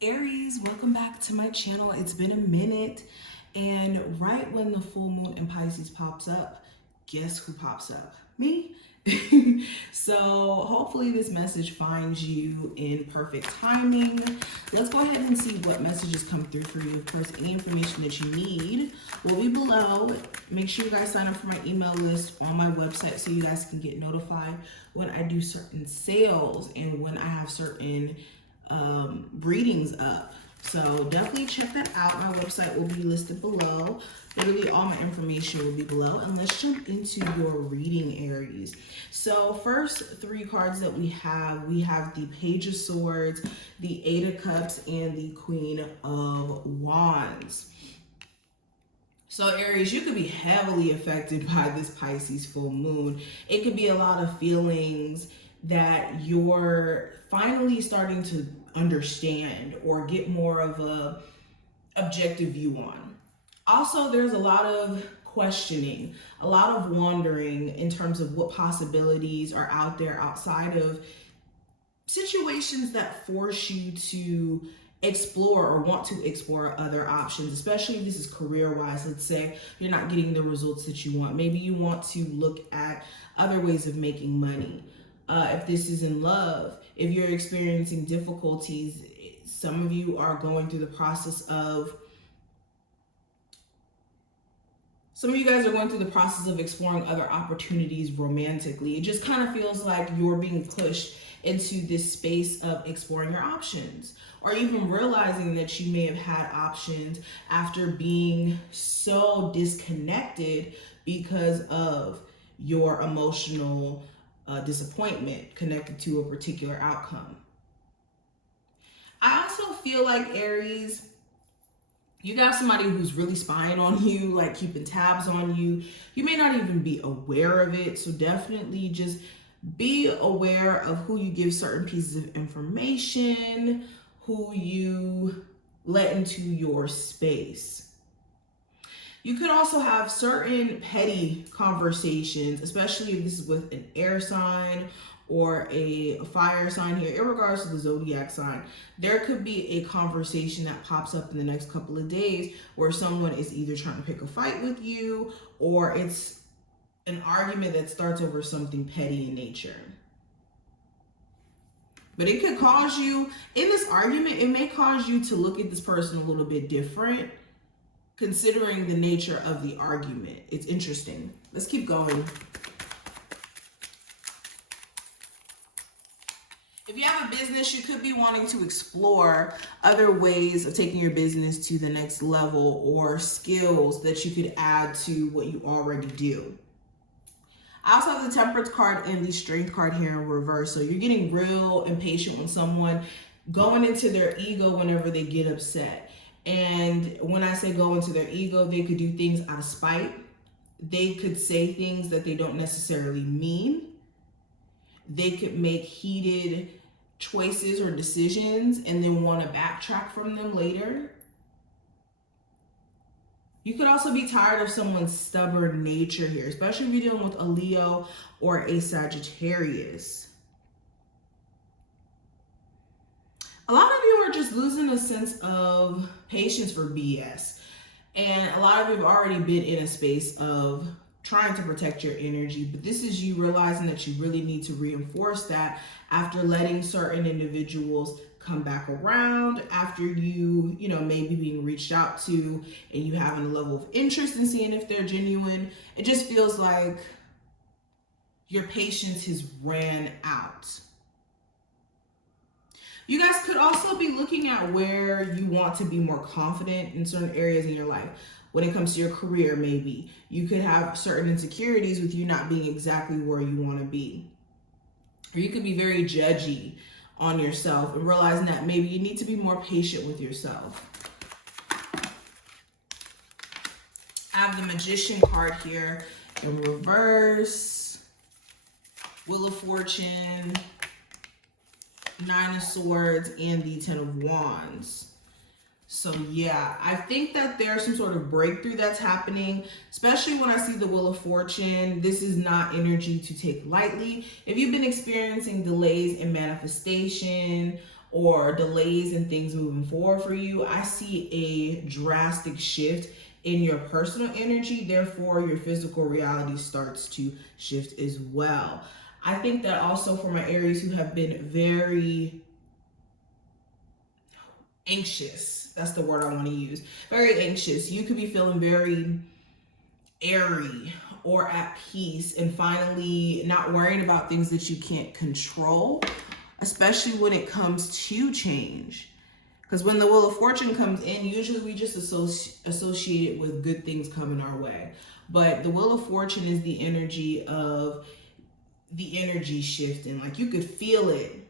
Aries, welcome back to my channel. It's been a minute, and right when the full moon in Pisces pops up, guess who pops up? Me. So hopefully this message finds you in perfect timing. Let's go ahead and see what messages come through for you. Of course, any information that you need will be below. Make sure you guys sign up for my email list on my website so you guys can get notified when I do certain sales and when I have certain readings up. So definitely check that out. My website will be listed below. Literally all my information will be below. And let's jump into your reading, Aries. So first three cards that we have the Page of Swords, the Eight of Cups, and the Queen of Wands. So Aries, you could be heavily affected by this Pisces full moon. It could be a lot of feelings that you're finally starting to understand or get more of a objective view on. Also, there's a lot of questioning, a lot of wondering in terms of what possibilities are out there outside of situations that force you to explore or want to explore other options, especially if this is career-wise. Let's say you're not getting the results that you want. Maybe you want to look at other ways of making money. If this is in love, if you're experiencing difficulties, some of you are going through the process of, some of you guys are going through the process of exploring other opportunities romantically. It just kind of feels like you're being pushed into this space of exploring your options, or even realizing that you may have had options after being so disconnected because of your emotional disappointment connected to a particular outcome. I also feel like, Aries, you got somebody who's really spying on you, like keeping tabs on you. You may not even be aware of it, so definitely just be aware of who you give certain pieces of information, who you let into your space. You could also have certain petty conversations, especially if this is with an air sign or a fire sign here, in regards to the zodiac sign. There could be a conversation that pops up in the next couple of days where someone is either trying to pick a fight with you, or it's an argument that starts over something petty in nature. But it could cause you, in this argument, it may cause you to look at this person a little bit different, considering the nature of the argument. It's interesting. Let's keep going. If you have a business, you could be wanting to explore other ways of taking your business to the next level, or skills that you could add to what you already do. I also have the Temperance card and the Strength card here in reverse. So you're getting real impatient with someone, going into their ego whenever they get upset. And when I say go into their ego, they could do things out of spite. They could say things that they don't necessarily mean. They could make heated choices or decisions and then want to backtrack from them later. You could also be tired of someone's stubborn nature here, especially if you're dealing with a Leo or a Sagittarius. A lot of you are just losing a sense of patience for BS. And a lot of you have already been in a space of trying to protect your energy, but this is you realizing that you really need to reinforce that after letting certain individuals come back around, after you maybe being reached out to and you having a level of interest in seeing if they're genuine. It just feels like your patience has ran out. You guys could also be looking at where you want to be more confident in certain areas in your life. When it comes to your career, maybe you could have certain insecurities with you not being exactly where you want to be. Or you could be very judgy on yourself and realizing that maybe you need to be more patient with yourself. I have the Magician card here in reverse, Wheel of Fortune, Nine of Swords, and the Ten of Wands. So yeah, I think that there's some sort of breakthrough that's happening, especially when I see the Wheel of Fortune. This is not energy to take lightly. If you've been experiencing delays in manifestation or delays in things moving forward for you. I see a drastic shift in your personal energy, therefore your physical reality starts to shift as well. I think that also for my Aries who have been very anxious, that's the word I want to use, very anxious, you could be feeling very airy or at peace and finally not worrying about things that you can't control, especially when it comes to change. Because when the Wheel of Fortune comes in, usually we just associate it with good things coming our way. But the Wheel of Fortune is the energy of the energy shifting. Like you could feel it.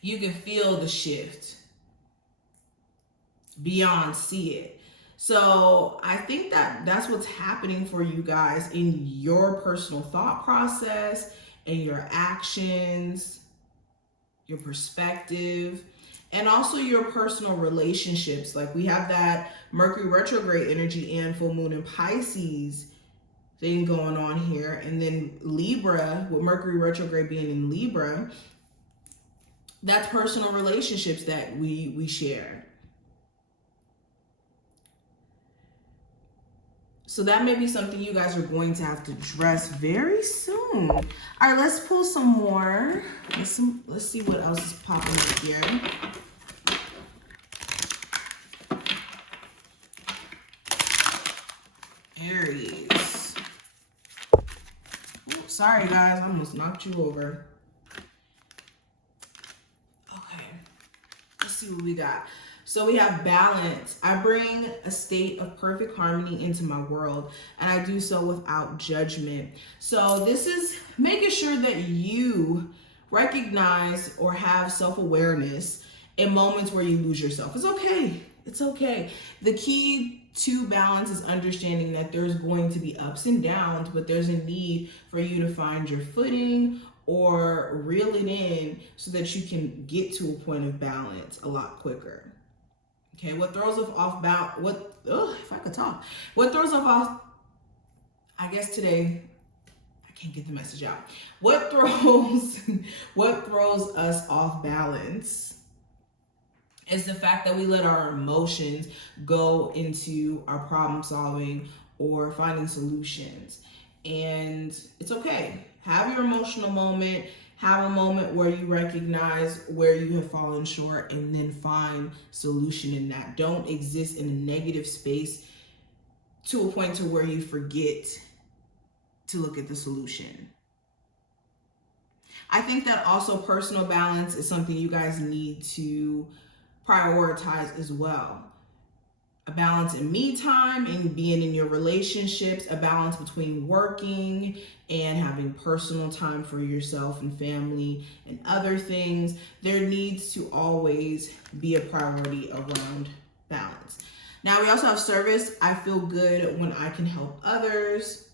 You can feel the shift. Beyond see it. So I think that that's what's happening for you guys in your personal thought process and your actions, your perspective, and also your personal relationships. Like we have that Mercury retrograde energy and full moon in Pisces thing going on here. And then Libra, with Mercury retrograde being in Libra, that's personal relationships that we share. So that may be something you guys are going to have to address very soon. All right, let's pull some more. Let's see what else is popping up here. Aries. Ooh, sorry guys, I almost knocked you over. Okay, let's see what we got. So we have balance. I bring a state of perfect harmony into my world, and I do so without judgment. So this is making sure that you recognize or have self-awareness in moments where you lose yourself. It's okay. It's okay. The key to balance is understanding that there's going to be ups and downs, but there's a need for you to find your footing or reel it in so that you can get to a point of balance a lot quicker. Okay, what throws us off if I could talk. What throws us off, I guess today, I can't get the message out. What throws us off balance is the fact that we let our emotions go into our problem solving or finding solutions. And it's okay. Have your emotional moment. Have a moment where you recognize where you have fallen short and then find solution in that. Don't exist in a negative space to a point to where you forget to look at the solution. I think that also personal balance is something you guys need to prioritize as well. A balance in me time and being in your relationships, a balance between working and having personal time for yourself and family and other things. There needs to always be a priority around balance. Now we also have service. I feel good when I can help others.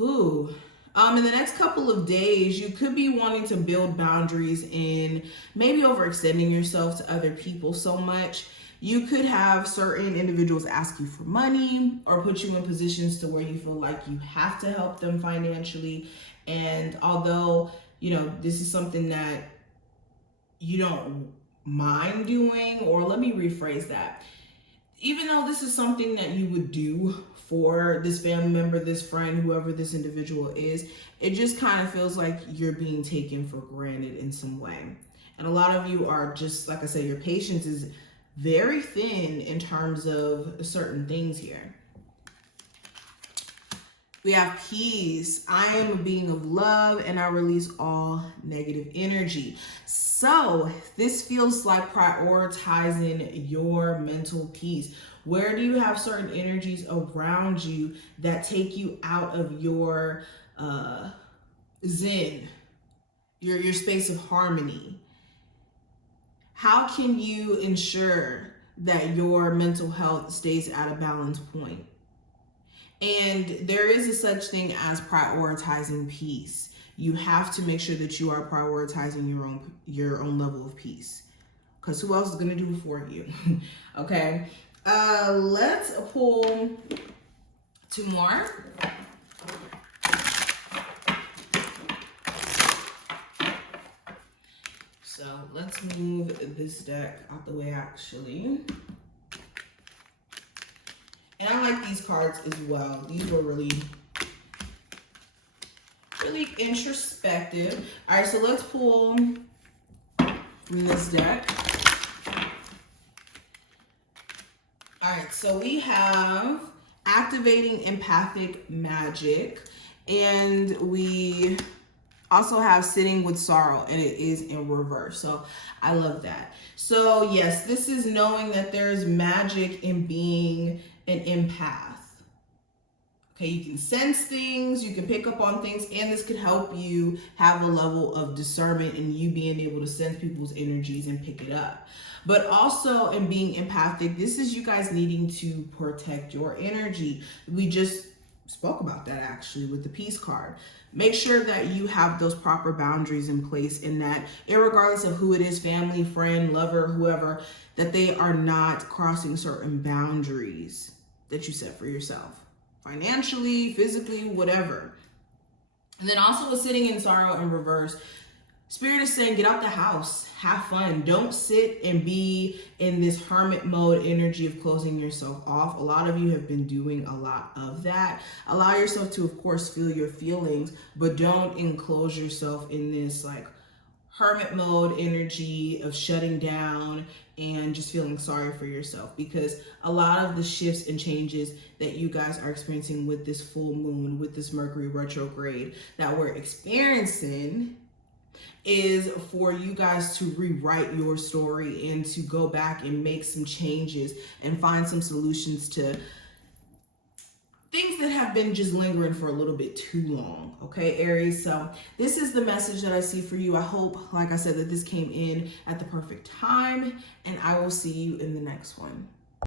In the next couple of days, you could be wanting to build boundaries in maybe overextending yourself to other people so much. You could have certain individuals ask you for money or put you in positions to where you feel like you have to help them financially. And although, this is something that you don't mind doing, or let me rephrase that. Even though this is something that you would do for this family member, this friend, whoever this individual is, it just kind of feels like you're being taken for granted in some way. And a lot of you are just, like I said, your patience is very thin in terms of certain things here. We have peace. I am a being of love and I release all negative energy. So this feels like prioritizing your mental peace. Where do you have certain energies around you that take you out of your zen, your space of harmony? How can you ensure that your mental health stays at a balance point? And there is a such thing as prioritizing peace. You have to make sure that you are prioritizing your own level of peace, because who else is going to do it for you? Okay. Let's pull two more. So let's move this deck out the way actually. And I like these cards as well. These were really introspective. All right, so let's pull from this deck. All right, so we have activating empathic magic, and we also have sitting with sorrow, and it is in reverse. So I love that. So yes, this is knowing that there's magic in being an empath. Okay, you can sense things, you can pick up on things, and this could help you have a level of discernment and you being able to sense people's energies and pick it up. But also in being empathic, this is you guys needing to protect your energy. We just spoke about that actually with the Peace card. Make sure that you have those proper boundaries in place, and that irregardless of who it is, family, friend, lover, whoever, that they are not crossing certain boundaries that you set for yourself. Financially, physically, whatever. And then also with sitting in sorrow in reverse, Spirit is saying, get out the house, have fun. Don't sit and be in this hermit mode energy of closing yourself off. A lot of you have been doing a lot of that. Allow yourself to, of course, feel your feelings, but don't enclose yourself in this like hermit mode energy of shutting down and just feeling sorry for yourself, because a lot of the shifts and changes that you guys are experiencing with this full moon, with this Mercury retrograde that we're experiencing, is for you guys to rewrite your story and to go back and make some changes and find some solutions to things that have been just lingering for a little bit too long. Okay, Aries, so this is the message that I see for you. I hope, like I said, that this came in at the perfect time, and I will see you in the next one.